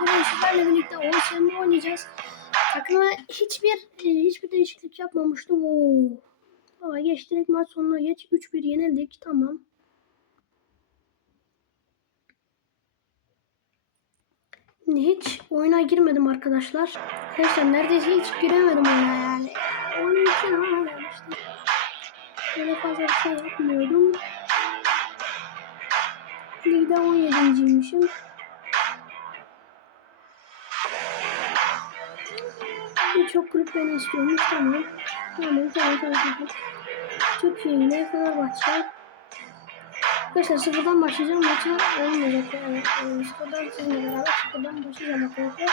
bugün sizlerle birlikte OSM'de oynayacağız. Takıma hiçbir e, hiçbir değişiklik yapmamıştım. Oo. Valla geç direkt maç sonuna geç. 3-1 yenildik. Tamam. Hiç oyuna girmedim arkadaşlar. Arkadaşlar neredeyse hiç giremedim oyuna yani. Oyunun içine ama yani işte. Böyle fazla bir şey yapmıyordum. Ligde 17.ymişim. Birçok kulüp beni istiyormuş. Tamam. Tamam tamam tamam. tamam. Türkiye ile Fenerbahçe. Arkadaşlar sıfırdan başlayacağım. Maça olmayacak. Yani, yani sıfırdan sizinle beraber sıfırdan başlayacağım arkadaşlar.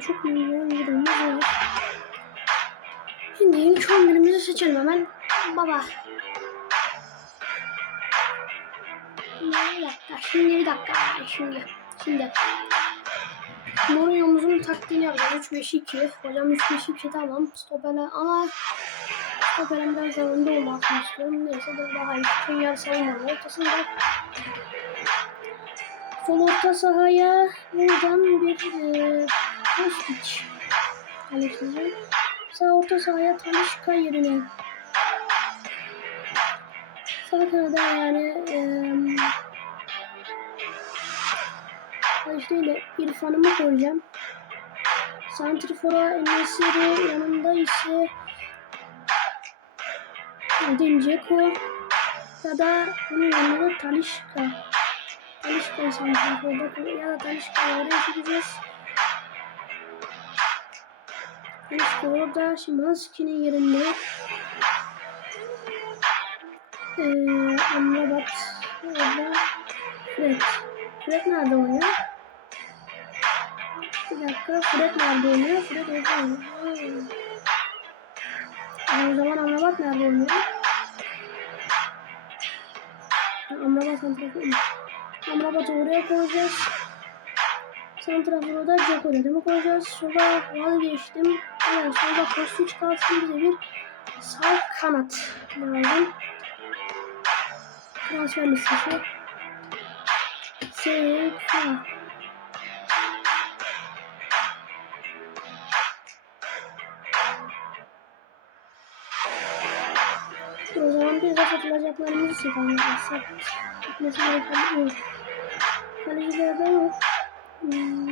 Çok milyon liramız var. Şimdi ilk 11'imizi seçelim hemen. Baba. Şimdi bir dakika. Şimdi bir dakika. Şimdi. Şimdi. Mourinho'muzun taktiğini yapacağım. 3-5-2. Hocam 3-5-2 tamam. Stoperler ama stoperin biraz önde olmasını istiyorum. Neyse bu daha iyi. Çünkü yer savunmanın ortasında. Sol orta sahaya buradan bir e, alışacağım. Sağ orta sahaya Talişka yerine sağ kanada yani eee Talişka İrfan'ımı koyacağım. Santrifor'a Enesiri yanında ise Edin Dzeko ya da onun yanında Talişka. Talişka'yı Santrifor'da ya da Talişka'yı oraya gideceğiz. İşte orada Şimanski'nin yerinde ee, Amrabat orada Fred. Fred nerede oynuyor? Bir dakika Fred nerede oynuyor? Fred orada oynuyor. O zaman Amrabat nerede oynuyor? Amrabat santrafor. Amrabat'ı oraya koyacağız. Santrafor'a da Dzeko dedemi koyacağız. Sonra vazgeçtim. Evet, sonra Kostić kalsın bize bir sağ kanat lazım. Transfer listesi. Sekfa. O zaman biz de satılacaklarımızı seçelim. Gitmesi gereken yok. Kalecilerde yok. Hmm.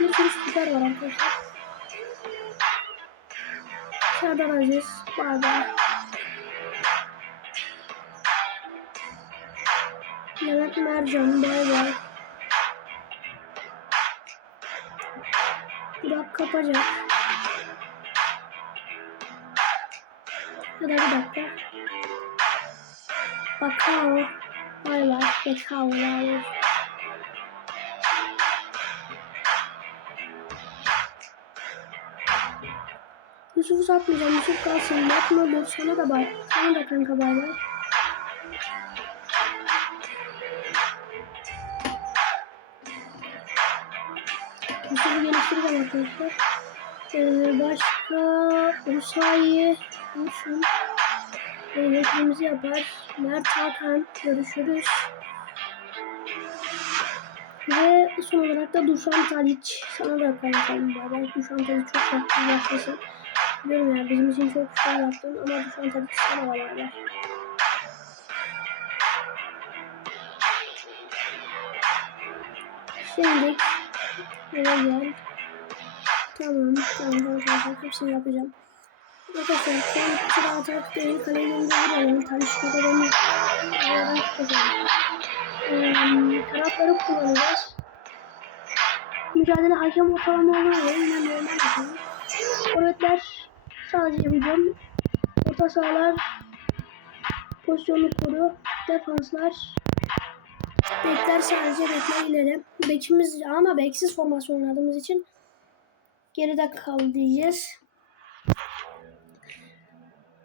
Bir sürü spiker var arkadaşlar. Serdar Aziz, bay Mehmet Mercan, bay bay. Burak Kapacak. Ya da bir dakika. Bakao. Bay bay. Bekao. Bay. Yusuf'u satmayacağım. Yusuf kalsın. Yapma dur. Sana da bay. Sana da kanka bay bay. Arkadaşlar. Ee, başka Usayi Yusuf Yönetimizi yapar. Mert Hakan görüşürüz. Ve son olarak da Dušan Tadić. Sana da kankalım baba. Dušan Tadić çok yaptı yaşasın. Biliyorum ya bizim için çok şey yaptın ama Dušan Tadić sana baba. Şimdi eve gel. Tamam, tamam, tamam, hepsini yapacağım. Arkadaşlar son sıra atak değil, kaleyi vuralım. Talişka'da beni kanatları kullanacağız. Mücadele hakem ortalamaları yine normal yapalım. Forvetler sadece yapacağım. Orta sahalar pozisyonu koru. Defanslar Bekler sadece bekler ileri. Bekimiz ama beksiz formasyon oynadığımız için geride kal diyeceğiz.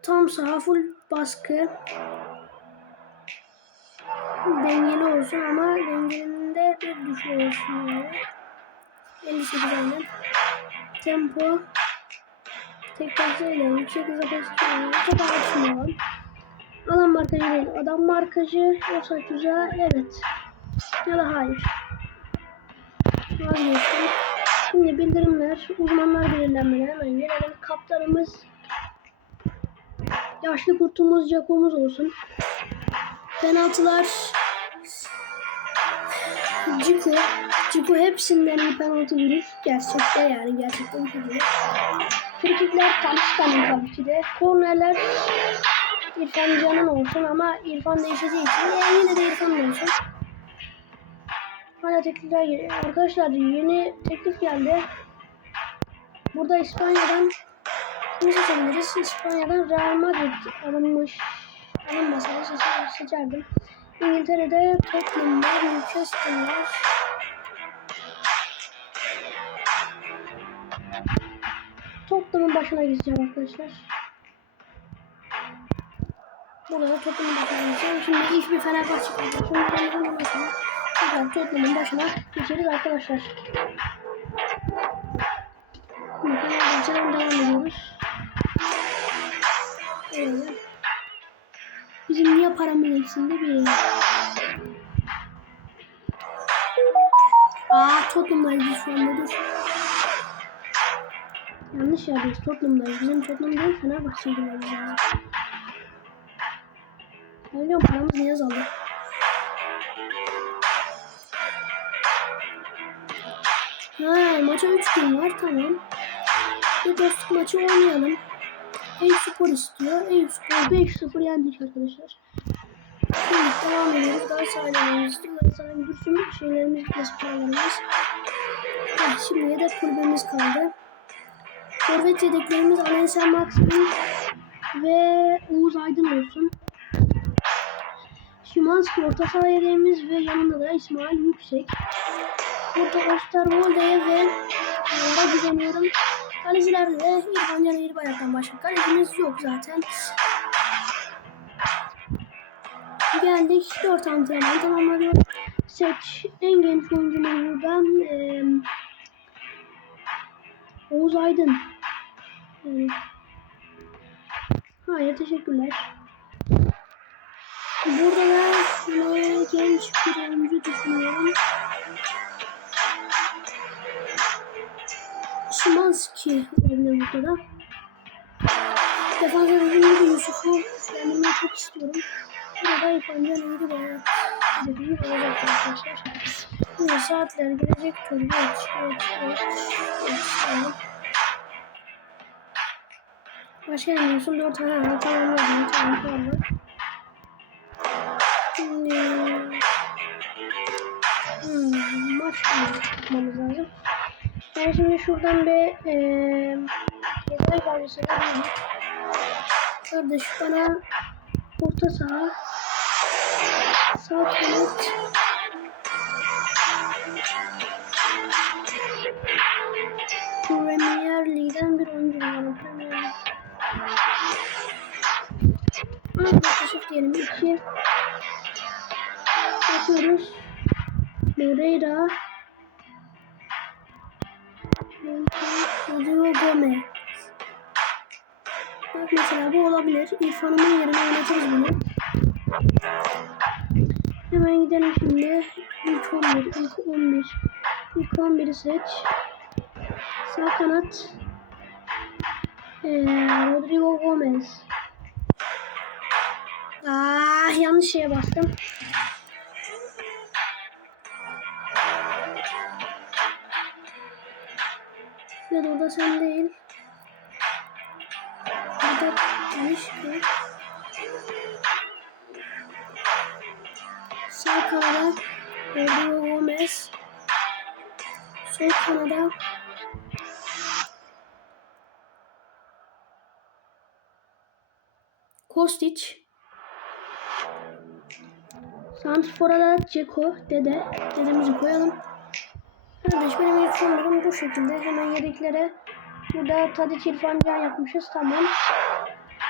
Tam saha full baskı. Dengeli olsun ama dengelinde bir düşüş olsun yani. 58 aynen. Tempo tek pasıyla yüksek hıza geçiyor. Çok düşünüyorum. Alan markajı değil. Adam markajı offside tuzağı evet. Ya da hayır. Vazgeçtim. Şimdi bildirimler, uzmanlar belirlenmeli. Hemen gelelim. Kaptanımız yaşlı kurtumuz Jaco'muz olsun. Penaltılar Ciku. Ciku hepsinden iyi penaltı vurur. Gerçekte yani gerçekten iyi. Frikikler Talisca'nın tabii ki de. Kornerler İrfan Can'ın olsun ama İrfan değişeceği için yani yine de İrfan olsun. Hala teklifler geliyor. Arkadaşlar yeni teklif geldi. Burada İspanya'dan kimi seçebiliriz? İspanya'dan Real Madrid alınmış. Alınmasaydı seçer, seçerdim. İngiltere'de Tottenham var, Newcastle var. Tottenham'ın başına gideceğim arkadaşlar. Burada da Tottenham'ın başına gideceğim. Şimdi ilk bir Fenerbahçe. Şimdi Fenerbahçe'nin tekrar Tottenham'ın başına geçeriz arkadaşlar. Fenerbahçe'den devam ediyoruz. Öyle. Bizim niye paramız eksinde bir Aa Tottenham'dayız şu anda dur. Yanlış yerdeyiz Tottenham'dayız. Bizim Tottenham değil Fenerbahçe'deyiz ya. Ne biliyorum paramız niye azaldı? Ha maça 3 gün var tamam. Bir dostluk maçı oynayalım. Eyüp Spor istiyor. Eyüp Spor 5-0 yendik arkadaşlar. Şimdi devam ediyoruz. Galatasaray'la istiyor. Galatasaray'ın bir sürü şeylerimiz, respalarımız. Ha, şimdi yedek kulübemiz kaldı. Forvet yedeklerimiz Alensen Maximin ve Uğuz Aydın olsun. Şimanski orta saha yedeğimiz ve yanında da İsmail Yüksek. Burada Osterwolde'ye ve Yara güveniyorum. Kalecilerde de İrfan Can Eğribayak'tan başka kalecimiz yok zaten. Geldik 4 antrenman tamamlanıyor. Seç en genç oyuncumuz burada. Ee, Oğuz Aydın. Ee, hayır teşekkürler. Burada da genç bir oyuncu düşünüyorum. Şimanski oynuyor burada da. Defansa dediğim gibi Yusuf'u güçlendirmeyi çok istiyorum. Burada İrfan Can iyiydi bayağı dediğim olacak arkadaşlar. Şimdi saatler gelecek evet. evet tamam. Başka diyorsun? Dört tane var. Tamam, tamam. Şimdi... Hmm, maç yapmamız lazım. Ben şimdi şuradan bir eee yetenek avcısına gireyim. Kardeş bana orta saha sağ kanat Premier Lig'den bir oyuncu bulalım. Premier Lig. Yaklaşık diyelim. 2 Bakıyoruz. Moreira Rodrigo Gomez. Bak mesela bu olabilir. İrfan'ın yerine oynatırız bunu. Hemen gidelim şimdi. İlk 11, ilk 11. İlk 11'i seç. Sağ kanat. Ee, Rodrigo Gomez. Ah yanlış şeye bastım. Ya da o da sen değil. Burada Talişka. Sağ kanada Rodrigo Gomez. Sol kanada Kostic. Santrfor'a da Ceko, Dede. Dedemizi koyalım. Kardeş benim ilk sonlarım bu şekilde. Hemen yedeklere burada Tadiç İrfan yapmışız. Tamam.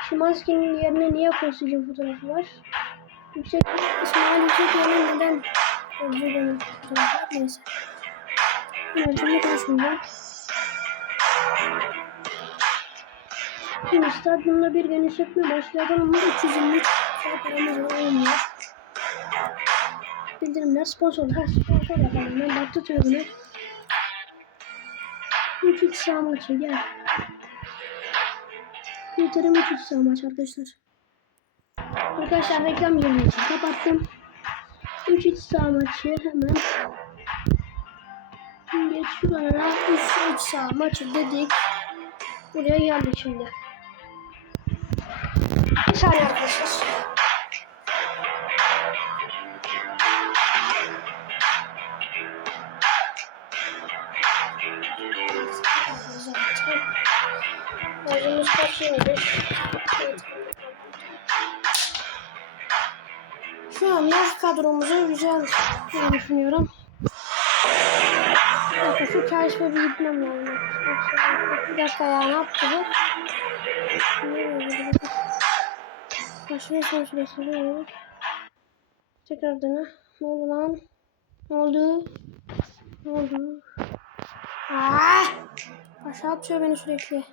Şimanski'nin yerine niye Kostic'in fotoğrafı var? Yüksek İsmail Yüksek yerine neden Özgür'ün fotoğrafı var? Neyse. Evet, şimdi konuşmayacağım. Şimdi stadyumda bir genişletme başlayan ama 323 paramız var olmuyor. Bildirimler sponsor. Ha sponsor yapalım. Ben baktı tribüne. 3 3 sağ maçı gel. Twitter'ım 3 3 sağ maç arkadaşlar. Arkadaşlar reklam yerine için kapattım. 3 3 sağ maçı hemen. Geç şuraya 3 3 sağ maçı dedik. Buraya geldik şimdi. Bir saniye arkadaşlar. Kaçıyoruz. Şu anda kadromuzu güzel diye düşünüyorum. Dakika şu çalışma bir gitmem lazım. Bir dakika ya ne yaptı bu? Nereye gidiyor? Başına son süresi oluyor. Tekrar dene. Ne oldu lan? Ne oldu? Ne oldu? Aa! Aşağı atıyor beni sürekli.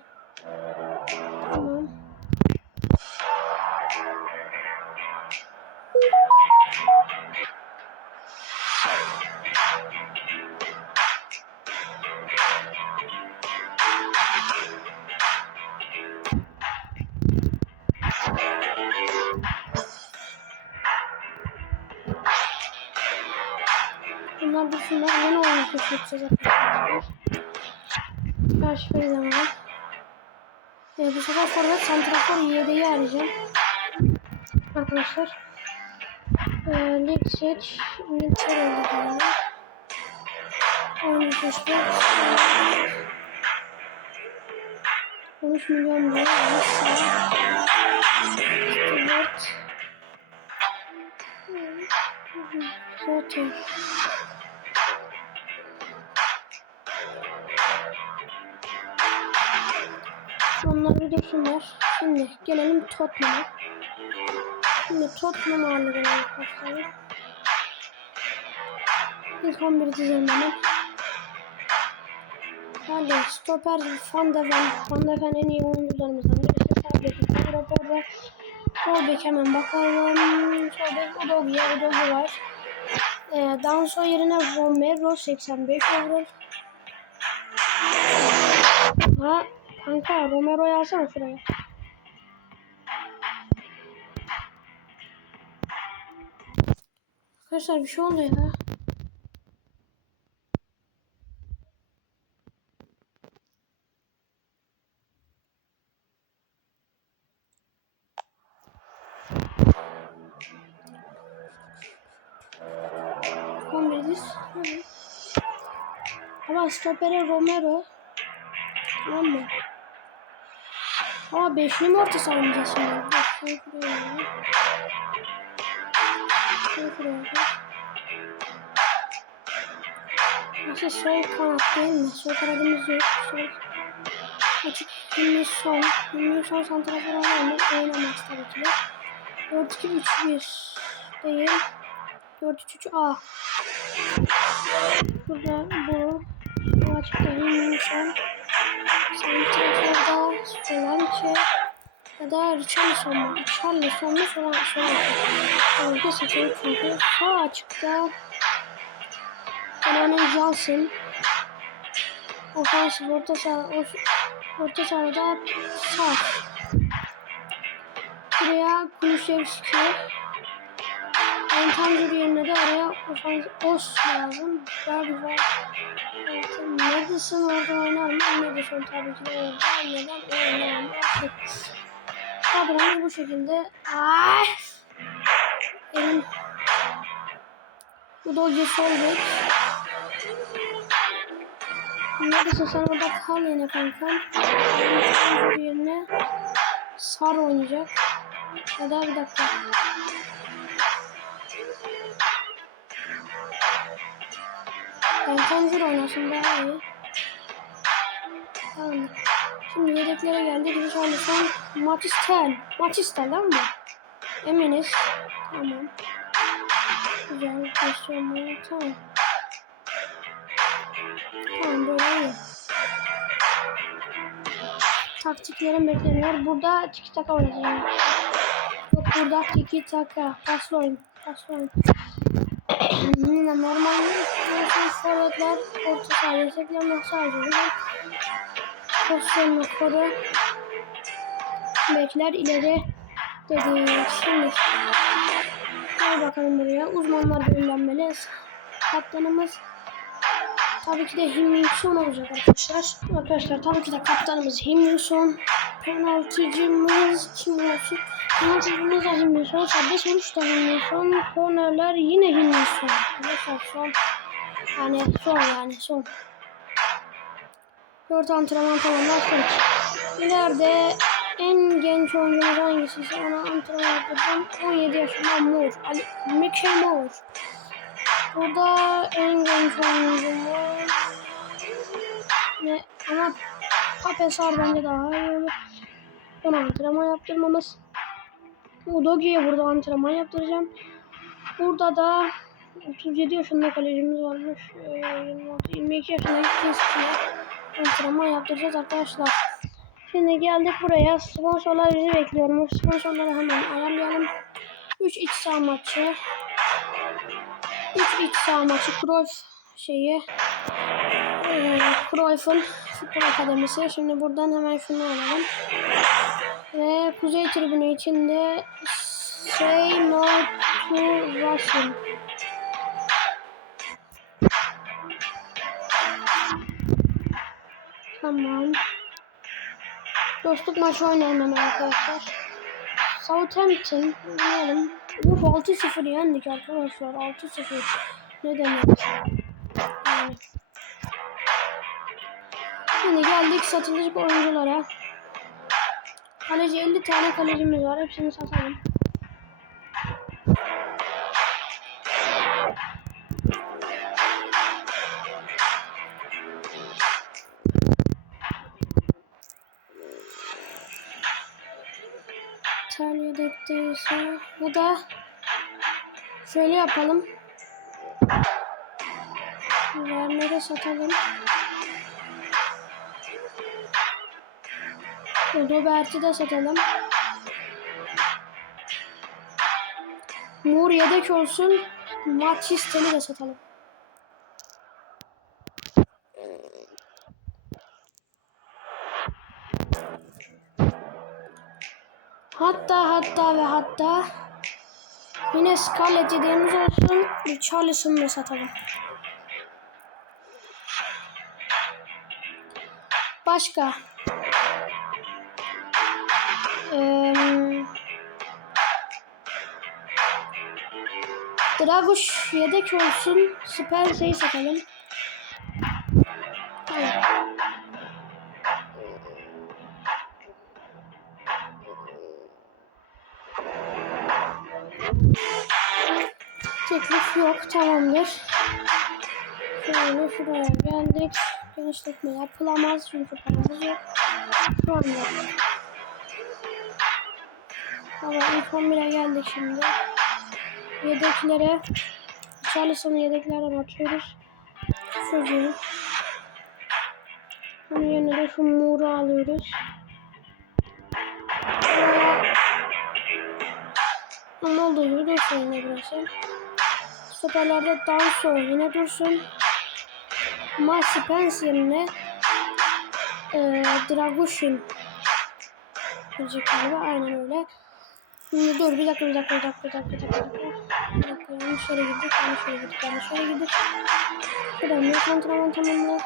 Bunlar dursunlar. Yeni oyun keşfedeceğiz arkadaşlar. Karşı zaman. Ee, bu sefer forvet santrafor yedeği arayacağım. Arkadaşlar. Ee, lig seç. İngiltere oldu. Oyuncu seçti. 13 milyon diyor. Evet. Zaten. Onlar bir dursunlar. Şimdi gelelim Tottenham'a. Şimdi Tottenham ağırlayalım arkadaşlar. İlk 11 düzenlemek. Hadi stoper Van de Ven. Van de Ven en iyi oyuncularımızdan birisi. Sabek'in bu raporda. Solbek hemen bakalım. Solbek Udogi'ye Udogi var. Ee, Danso yerine Romero 85 olur. Ha kanka Romero'yu alsana şuraya. Arkadaşlar bir şey oldu ya. Evet. Ama stopere Romero. Tamam mı? Ama beşli mi orta savunacağız şimdi? Bak şöyle şuraya ya. Şöyle bak. Nasıl sol kanat değil mi? Sol kanadımız yok. Sol açık. Şimdi sol. Şimdi sol santrafor ama oynamaz tabii ki de. 4-2-3-1 değil. 4-3-3 A. Burada bu. Bu açıkta Himminson. Santrafor'da Solanke ya da Richarlison mu? Richarlison mu? Solanke. Solanke seçelim çünkü. Sağ açıkta Kenan Johnson. Ofansif orta saha, orta sahada sağ. Buraya Kulusevski. Entanjur yerine de ofans os lazım. Daha güzel. Evet, Madison orada oynar mı? Madison tabii ki de orada. Neden oynayamaz? Kadromuz bu şekilde. Ay! Elim. Bu Oce Solbek. Madison sen orada kal yine kankam. Entanjur yerine Sar oynayacak. Ya da bir dakika. Entanjur oynasın daha iyi. Tamam. Şimdi yedeklere geldik. Biz şu anda son Matistel. Matistel değil mi? Eminiz. Tamam. Güzel. Gösterme. Tamam. Tamam böyle iyi. taktiklerim bekleniyor. Burada tiki taka oynayacağım. Yok burada tiki taka. Paslı oyun. Paslı oyun. Yine normal forvetler orta sahaya desteklenmek sadece. Pozisyonunu koru. Bekler ileri dedi. Şimdi gel bakalım buraya. Uzmanlar belirlenmeli. Kaptanımız tabii ki de Himminson olacak arkadaşlar. Arkadaşlar tabii ki de kaptanımız Himminson. Penaltıcımız kim olsun? Penaltıcımız da Himminson. Serbest vuruş da Himminson. Kornerler yine Himminson. Arkadaşlar son. Yani son yani son. Dört antrenman tamamlarsın. İleride en genç oyuncumuz hangisi? ise Ona antrenman yapacağım. 17 yaşında Moore. Ali, Mickey Moore. Burada en genç oyuncumuz? Ama Papesar bence daha iyi olur. Ona antrenman yaptırmamız. Udogi'ye burada antrenman yaptıracağım. Burada da 37 yaşında kalecimiz varmış. Ee, 26, 22 yaşındaki Keski'ye antrenman yaptıracağız arkadaşlar. Şimdi geldik buraya. Sponsorlar bizi bekliyormuş. Sponsorları hemen ayarlayalım. 3 iç saha maçı. 3 iç saha maçı. Cruyff şeyi. Cruyff'un futbol akademisi. Şimdi buradan hemen şunu alalım. Ve Kuzey Tribünü içinde Say No to Russian. Tamam. Dostluk maçı oynayalım arkadaşlar. Southampton oynayalım. Uf 6-0 yendik arkadaşlar. 6-0. Ne demek? Yani. Şimdi geldik satılacak oyunculara. Kaleci 50 tane kalecimiz var. Hepsini satalım. İtalya'daysa ya da şöyle yapalım. Vermede satalım. Robert'i de satalım. Moore yedek olsun. Maçistell'i de satalım. Hatta hatta ve hatta yine Scarlett yediğimiz olsun. Richarlison'u da satalım. Başka. Ee, Draguş yedek olsun. Spencer'i satalım. Tamam. Teklif yok. Tamamdır. Şöyle şuraya geldik. Genişletme yapılamaz çünkü paramız yok. Şu anda. Tamam ilk 11'e geldik şimdi. Yedeklere Charles'ın yedeklerden atıyoruz. Çocuğu. Onun yerine de şu Moore'u alıyoruz. Ama olduğu gibi dursun yine burası. Stoperlerde Danso yine dursun. Ama Spence yerine e, Dragushin gelecek galiba aynen öyle. Şimdi dur bir dakika bir dakika bir dakika bir dakika bir dakika. Bir dakika yanlış yere gittik yanlış yere gittik yanlış yere gittik. Şuradan bir antrenman tamamla.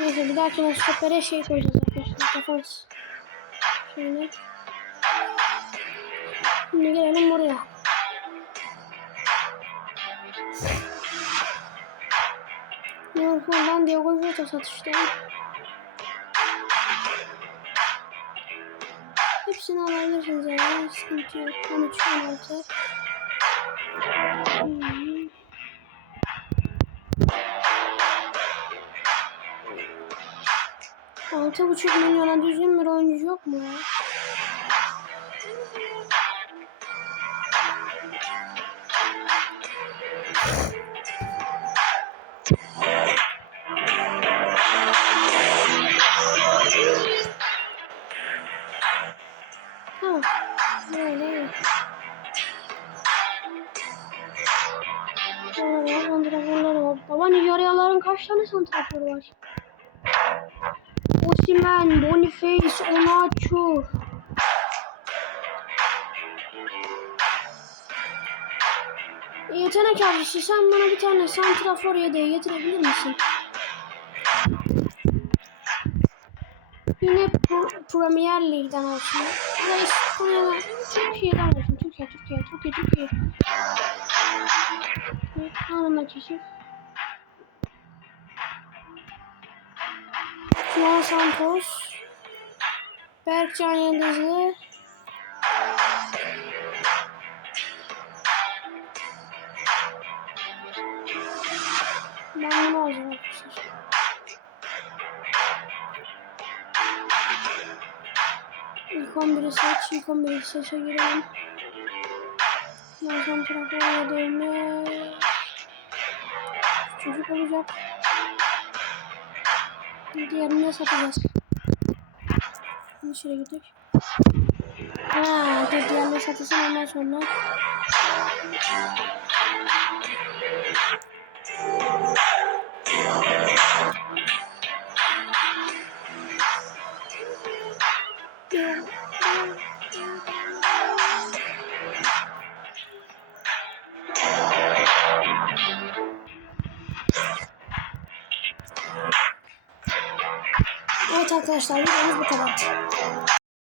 Neyse bir dahakine stopere şey koyacağız arkadaşlar defans. Şöyle. Şimdi gelelim buraya. Liverpool'dan Diogo Jota satışta. Hepsini alabilirsiniz yani. Sıkıntı yok. 13, 16. Hmm. Altı buçuk milyona düzgün bir oyuncu yok mu ya? Kaç tane santraforu var? Osimhen, Boniface, Onaçu. Yetenek avcısı sen bana bir tane santrafor yedeği getirebilir misin? Yine Pro- Premier Lig'den olsun. Ya da İspanya'dan, Türkiye'den olsun. Türkiye, Türkiye, Türkiye, Türkiye. Evet, Anında Juan Santos. Berkcan Yıldızlı. Ben bunu alacağım. İlk 11'i seç, ilk 11'i seçe girelim. Yazan taraflara dönme. Çocuk olacak. Diğerini satacağız. Şimdi şuraya gidelim. Ha, dur diğerini satılsın ondan sonra. Arkadaşlar videomuz bu kadar.